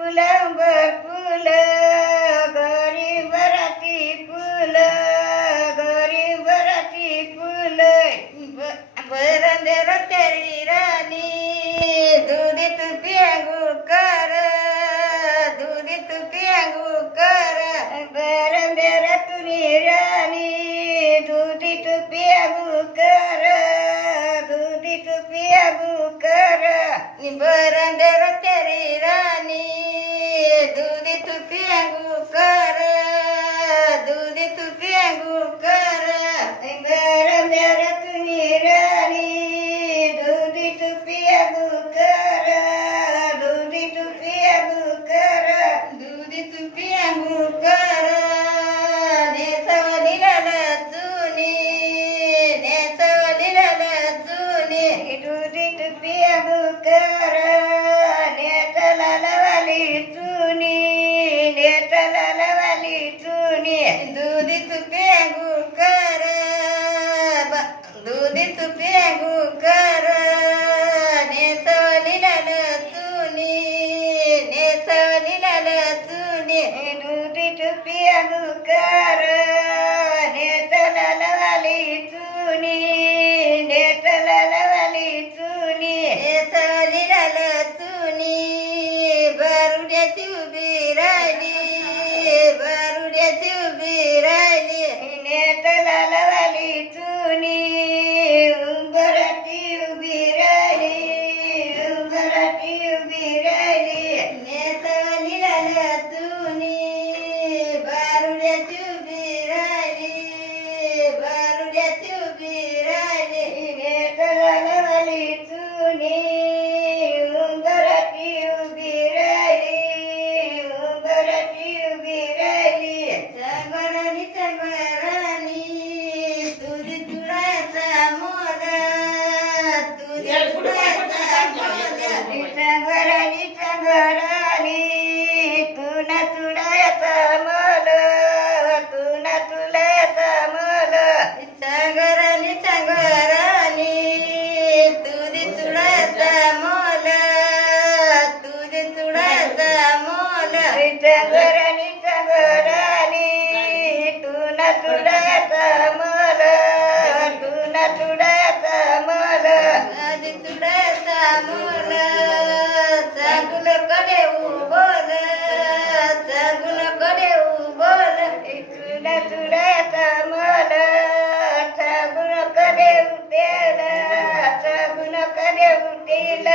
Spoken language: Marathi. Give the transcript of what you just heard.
फुलंबर फुलं गरीबराची फुलं गरीबराची फुलं बरंदे रोटेरी राणी दुधीत पिंगू कर दुधीत पिंगू कर बरंदे रतुनी राणी दुधीत पिंगू कर दुधीत पिंगू कर बरंदे रोटेरी राणी दुधीत पिंगू कर दुधीत पिंगू कर बरंदे रतुनी राणी दुधीत पिंगू कर दुधीत पिंगू कर दुधीत पिंगू कर नेसवलीला चुनी नेसवलीला चुनी दुधीत पिंगू कर नेसला लवाली चुनी नेसला लवाली चुनी दुधीत पिंगू कर दुधीत पिंगू कर नेसवलीला चुनी नेसवलीला चुनी दुधीत पिंगू कर नेसला लवाली चुनी नेसला लवाली चुनी नेसवलीला चुनी बारुड्याची उभी राहिली बारुड्याची उभी राहिली नेसला लवाली चुनी उंबराची उभी राहिली उंबराची उभी राहिली नेसवलीला चुनी बारुड्याची उभी राहिली बारुड्याची उभी राहिली नेसला लवाली चुनी उंबराची उभी राहिली उंबराची उभी राहिली चांगरानी चांगरानी तुझी तुळाचा मोर तुझी तुळाचा मोर चांगरानी चांगरानी तुना तुळाचा मोल तुना तुळाचा मोल चांगरानी चांगरानी तुझी तुळाचा मोल तुझी तुळाचा मोल चांगरानी चांगरानी तुना तुळाचा मोल तुना तुळाचा मोल आधी तुळाचा मोल चांगल कडे बोल चांगल कडे बोल तुला तुळाचा मोल चांगल कडे उठेल चांगल कडे उठेल